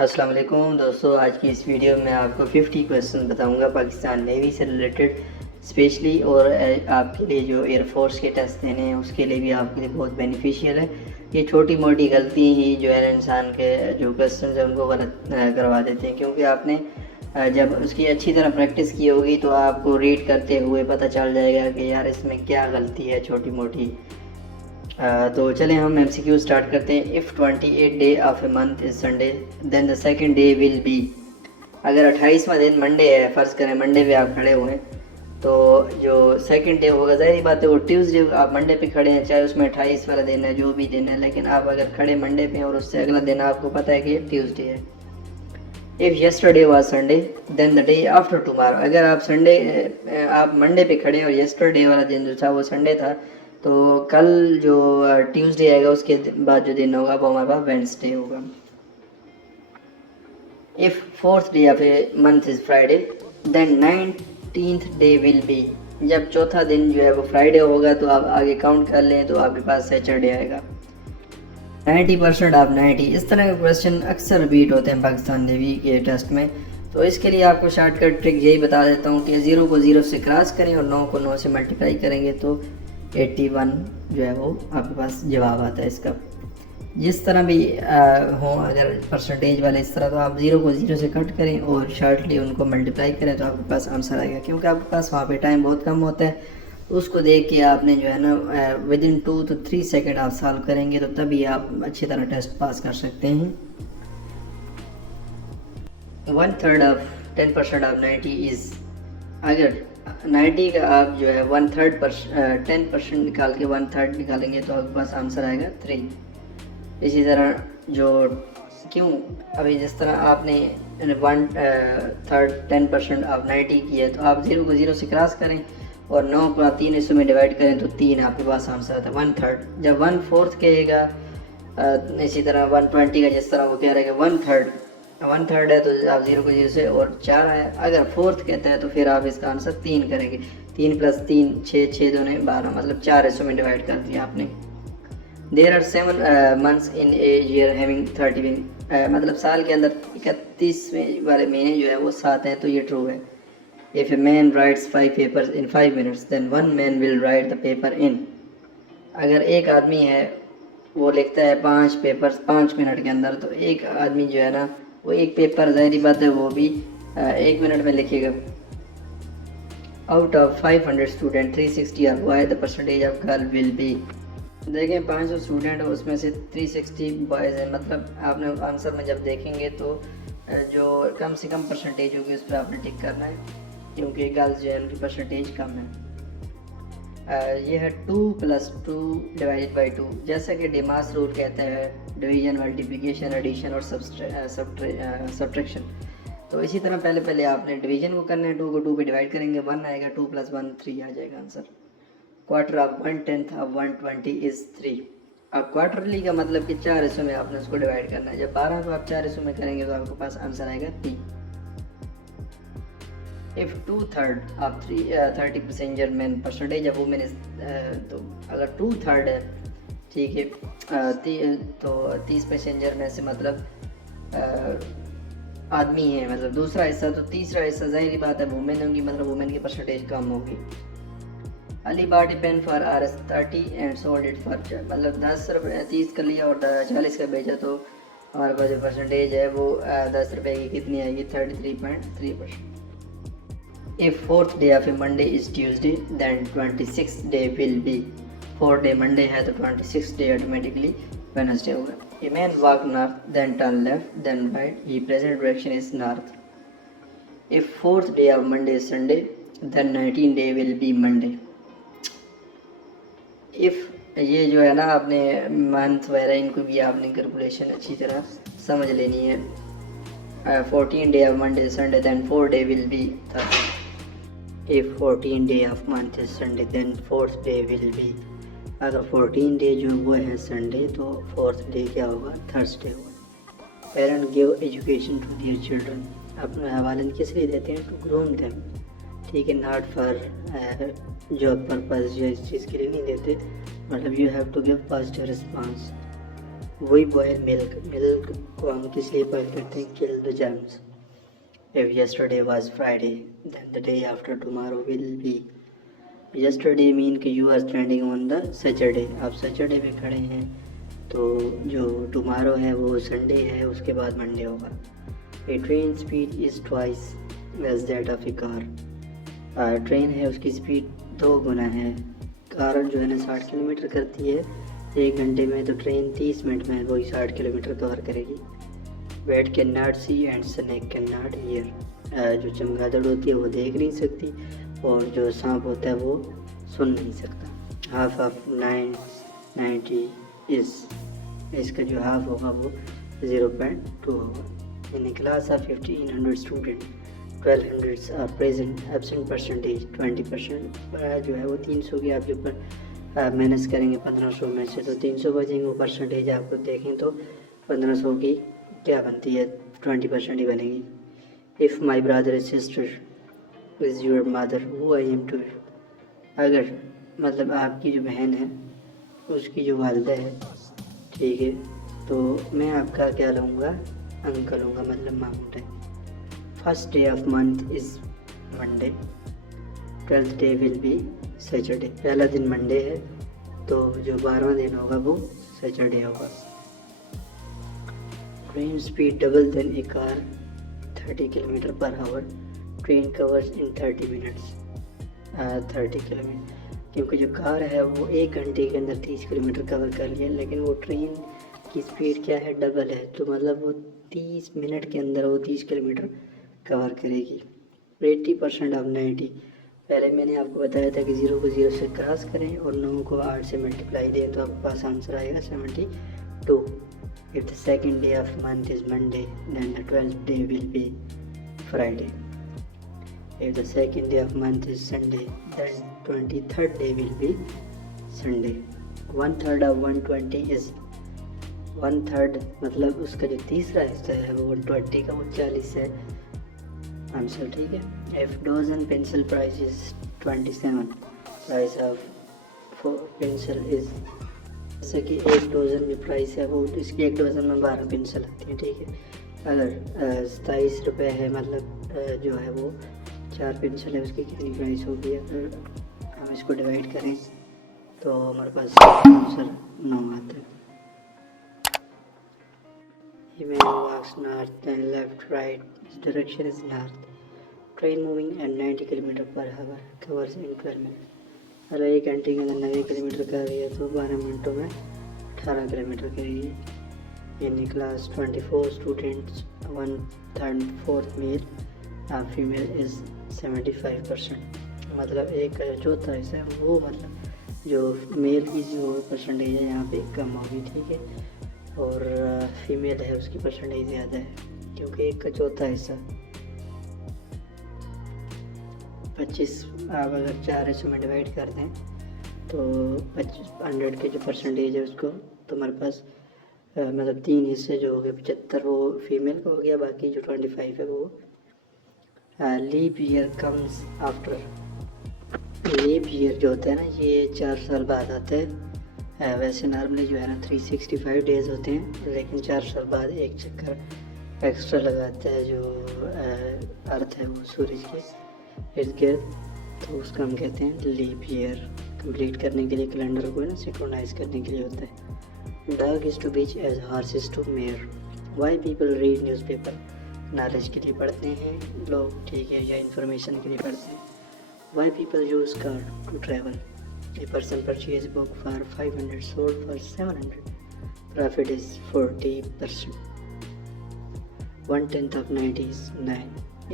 अस्सलाम वालेकुम दोस्तों, आज की इस वीडियो में आपको 50 क्वेश्चन बताऊंगा पाकिस्तान नेवी से रिलेटेड स्पेशली, और आपके लिए जो एयरफोर्स के टेस्ट देने हैं उसके लिए भी आपके लिए बहुत बेनिफिशियल है। ये छोटी मोटी गलती ही जो है इंसान के जो क्वेश्चन है उनको गलत करवा देते हैं, क्योंकि आपने जब उसकी अच्छी तरह प्रैक्टिस की होगी तो आपको रीड करते हुए पता चल जाएगा कि यार इसमें क्या गलती है छोटी मोटी। तो चलें हम MCQ स्टार्ट करते हैं। If 28 day of a month is Sunday then the second day will be. अगर 28वां दिन मंडे है, फ़र्ज़ करें मंडे पे आप खड़े हुए हैं, तो जो सेकंड डे होगा ज़ाहिर बात है वो ट्यूसडे, आप मंडे पे खड़े हैं चाहे उसमें 28 वाला दिन है जो भी दिन है, लेकिन आप अगर खड़े मंडे पे हैं और उससे अगला दिन आपको पता है कि ट्यूसडे है। If yesterday was Sunday then the day after tomorrow. अगर आप मंडे पे खड़े हैं और यस्टरडे वाला दिन जो था वो संडे था, तो कल जो ट्यूसडे आएगा उसके बाद जो दिन होगा वो हमारे पास वेडनेसडे होगा। If fourth day of a month is Friday then 19th day will be. जब चौथा दिन जो है वो फ्राइडे होगा तो आप आगे काउंट कर लें तो आपके पास सैटरडे आएगा। 90% ऑफ 90, इस तरह के क्वेश्चन अक्सर रिपीट होते हैं पाकिस्तान नेवी के टेस्ट में। तो इसके लिए आपको शॉर्टकट ट्रिक यही बता देता हूँ कि 0 को 0 से क्रॉस करें और 9 को 9 से मल्टीप्लाई करेंगे तो 81 जो है वो आपके पास जवाब आता है इसका। जिस तरह भी हो, अगर परसेंटेज वाले इस तरह, तो आप 0 को 0 से कट करें और शॉर्टली उनको मल्टीप्लाई करें तो आपके पास आंसर आएगा, क्योंकि आपके पास वहाँ पे टाइम बहुत कम होता है। उसको देख के आपने जो है ना विदिन 2 to 3 सेकेंड आप सॉल्व करेंगे तो तभी आप अच्छी तरह टेस्ट पास कर सकते हैं। 1/3 ऑफ 10% ऑफ 90 इज़। अगर 90 का आप जो है 10% निकाल के 1/3 निकालेंगे तो आपके पास आंसर आएगा 3। इसी तरह जो क्यों अभी जिस तरह आपने 1/3 10% ऑफ 90 किया है, तो आप 0 को 0 से क्रॉस करें और 9 को आप 3 हिस्सों में डिवाइड करें तो 3 आपके पास आंसर आता है 1/3। जब 1/4 कहेगा, इसी तरह 120 का जिस तरह वो कह रहा है कि 1/3 है तो आप 0 को 0 से और 4 आया। अगर 4th कहता है तो फिर आप इसका आंसर 3 करेंगे। 3 + 3 6, 6 दूने 12, मतलब 4 हिस्सों में डिवाइड कर दिया आपने। There are 7 months in a year having 30 week, मतलब साल के अंदर 31 वाले महीने जो है वो 7 हैं, तो ये ट्रू है। If a man writes 5 papers in 5 minutes, then 1 man will write the paper in। अगर एक आदमी है वो लिखता है 5 पेपर्स 5 मिनट के अंदर, तो एक आदमी जो है ना वो एक पेपर ज़ाहिर बात है वो भी 1 मिनट में लिखेगा। Out of 500 student 360 are boy, the percentage of girl will be. देखें 500 स्टूडेंट है उसमें से 360 बॉयज़ हैं, मतलब आपने आंसर में जब देखेंगे तो जो कम से कम परसेंटेज होगी उस पर आपने टिक करना है, क्योंकि गर्ल्स जो है उनकी परसेंटेज कम है। ये है 2 + 2 डिवाइडेड बाई 2। जैसा कि डिमास रूल कहता है डिवीजन, मल्टीप्लिकेशन, एडिशन और सब्ट्रैक्शन, तो इसी तरह पहले आपने डिवीजन को करना है। 2 को 2 पे डिवाइड करेंगे 1 आएगा, 2 + 1 3 आ जाएगा answer. Quarter of 1/10 of 120 is 3। अब क्वार्टरली का मतलब कि 4 हिस्सों में आपने उसको डिवाइड करना है। जब 12 को आप 4 हिस्सों में करेंगे तो आपके पास आंसर आएगा 3। If 2/3 of 30 passenger man, percentage of women is, तो अगर 2/3 है, ठीक है, तो 30 पैसेंजर में से मतलब आदमी है, मतलब दूसरा हिस्सा, तो तीसरा हिस्सा ज़ाहिर बात है वुमेन होंगी, मतलब वुमेन की परसेंटेज कम होगी। Ali bought a pen for Rs30 and sold it for, मतलब 10 रुपये 30 का लिया और 40 का बेचा, तो हमारे पास जो परसेंटेज है वो 10 रुपये की कितनी आएगी, 33.3%। If 4th day of a Monday is Tuesday, then 26th day will be। 4th day Monday है तो 26th day automatically Wednesday होगा। A man walk north, then turn left, then right. His present direction is north। If 4th day of Monday is Sunday, then 19th day will be Monday। If ये जो है ना आपने month वगैरह इनको भी आपने कैलकुलेशन अच्छी तरह समझ लेनी है। 14th day of Monday is Sunday, then 4th day will be Thursday। If 14th day of month is Sunday, then 4th day will be। अगर 14th day जो वो है Sunday, तो 4th day क्या होगा, Thursday होगा। Parents give education to their children। अपने वालिद किस लिए देते हैं, to groom them, ठीक है, not for job purpose, जो इस चीज़ के लिए नहीं देते, मतलब you have to give positive response। We boil milk. Milk को हम किस लिए बॉयल करते हैं? Kill the germs. If yesterday was Friday, then the day after tomorrow will be. Yesterday mean कि you are standing on the Saturday. आप Saturday पे खड़े हैं, तो जो tomorrow है वो Sunday है, उसके बाद Monday होगा. A train speed is twice as that of a car. Train है उसकी स्पीड 2 गुना है. कार जो है ना 60 किलोमीटर करती है 1 घंटे में, तो ट्रेन 30 मिनट में वही 60 किलोमीटर कवर करेगी. Bat can not see and snake can not hear. जो चमगादड़ होती है वो देख नहीं सकती और जो सांप होता है वो सुन नहीं सकता. हाफ ऑफ 990 इज, इसका जो हाफ होगा वो 0.2 होगा. In a class of 1500 student 1200 are present. Absent percentage 20%. जो है वो 300 की आप जो पर माइनस करेंगे 1500 में से तो 300 बचेंगे. वो परसेंटेज आपको देखें तो 1500 की क्या बनती है? 20% ही बनेगी. If my brother and sister is your mother who am I to. अगर मतलब आपकी जो बहन है उसकी जो वालदा है, ठीक है, तो मैं आपका क्या लूँगा? अंकल लूँगा, मतलब मामू है. First day of month is Monday. 12th day will B Saturday. पहला दिन मंडे है तो जो 12वां दिन होगा वो सैटरडे होगा. Train speed double then a car 30 kilometre per hour. Train covers in 30 minutes 30 kilometre. क्योंकि जो कार है वो 1 घंटे के अंदर 30 किलोमीटर कवर कर लिया, लेकिन वो ट्रेन की स्पीड क्या है? डबल है, तो मतलब वो 30 मिनट के अंदर वो 30 किलोमीटर कवर करेगी. 80% ऑफ 90. पहले मैंने आपको बताया था कि 0 को 0 से क्रॉस करें और 9 को 8 से मल्टीप्लाई दें तो आपके पास आंसर आएगा 72. If the second day of month is Monday then the 12th day will be Friday. If the second day of month is Sunday then 23rd day will be Sunday. 1/3 of 120 is 1/3 मतलब उसका जो तीसरा हिस्सा है वो 120 का वो 40 है आंसर. ठीक है. If dozen pencil price is 27, price of 4 pencil is, जैसे कि 1 डोज़न में प्राइस है वो, इसकी 1 डोज़न में 12 पेंसिल आती हैं. ठीक है. अगर 27 रुपये है, मतलब जो है वो 4 पेंसिल है, उसकी कितनी प्राइस होगी? अगर हम इसको डिवाइड करें तो हमारे पास आंसर 9 आता है. He walks north, then left, right. His direction is north. Train moving at 90 km per hour covers in 12 minutes. अगर 1 घंटे के अंदर 90 किलोमीटर कर रही है तो 12 मिनटों में 18 किलोमीटर करेगी. In class 24 students 1/4 male female is 75%. मतलब एक का जो चौथा हिस्सा है वो, मतलब जो मेल की जो परसेंटेज है यहाँ पे कम होगी. ठीक है. और फीमेल है उसकी परसेंटेज ज़्यादा है क्योंकि 1 का चौथा हिस्सा 25 आप अगर 4 में डिवाइड कर दें तो 100 के जो परसेंटेज है उसको तो हमारे पास मतलब 3 हिस्से जो हो गए 75 वो फीमेल का हो गया, बाकी जो 25 है वो. Leap year comes after. Leap year जो होता है ना ये 4 साल बाद आता है. वैसे नॉर्मली जो है ना 365 डेज़ होते हैं, लेकिन 4 साल बाद एक चक्कर एक्स्ट्रा लगाता है जो अर्थ है वो सूरज के इर्द गिर्द, तो उसका हम कहते हैं लीप ईयर. कंप्लीट करने के लिए कैलेंडर को ना सिंक्रोनाइज करने के लिए होता है. Dog is to bitch as horse is to mare. Why people read newspaper. Knowledge के लिए पढ़ते हैं लोग, ठीक है, या इन्फॉर्मेशन के लिए पढ़ते हैं. Why people use car to travel. A person purchase book for 500, sold for 700. Profit is 40%. 1/10 of 90 is 9.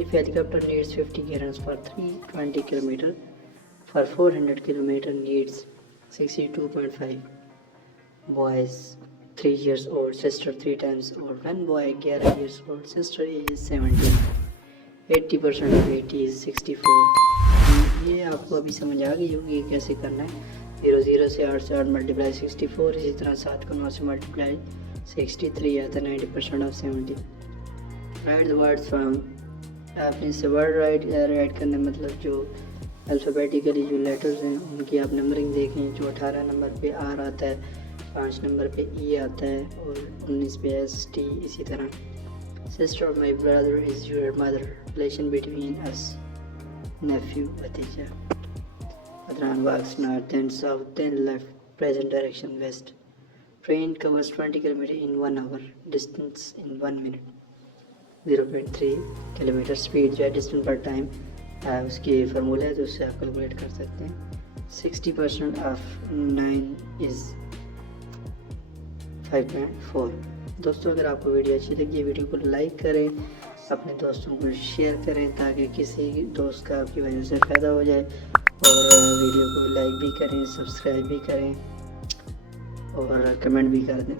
If helicopter needs 50 gallons for 320 km, for 400 km needs 62.5. Boys 3 years old, sister 3 times old. One boy 11 years old, sister is 17. 80% of 80 is 64. ये आपको अभी समझ आ गई होगी कैसे करना है. 0 से 8 से 8 मल्टीप्लाई 64. इसी तरह 7 को 9 से मल्टीप्लाई 63 आता है. 90% of 70. Right the words from. आपने इसे वर्ड राइट करना मतलब जो अल्फ़ाबेटिकली जो लेटर्स हैं उनकी आप नंबरिंग देखें. जो 18 नंबर पे आर आता है 5 नंबर पे ई आता है और 19 पे एस टी। इसी तरह sister of my brother is your mother, relation between us, nephew, भतीजा। 15 walks north and south and left, present direction west. Train covers 20 kilometre in 1 hour, distance in 1 minute. 0.3 kilometre speed जो है distance पर time उसकी formula है, तो उससे आप calculate कर सकते हैं। 60% ऑफ 9 इज़ 5.4। दोस्तों अगर आपको वीडियो अच्छी लगी, वीडियो को लाइक करें, अपने दोस्तों को शेयर करें ताकि किसी दोस्त का आपकी वजह से फ़ायदा हो जाए, और वीडियो को लाइक भी करें, सब्सक्राइब भी करें और कमेंट भी कर दें।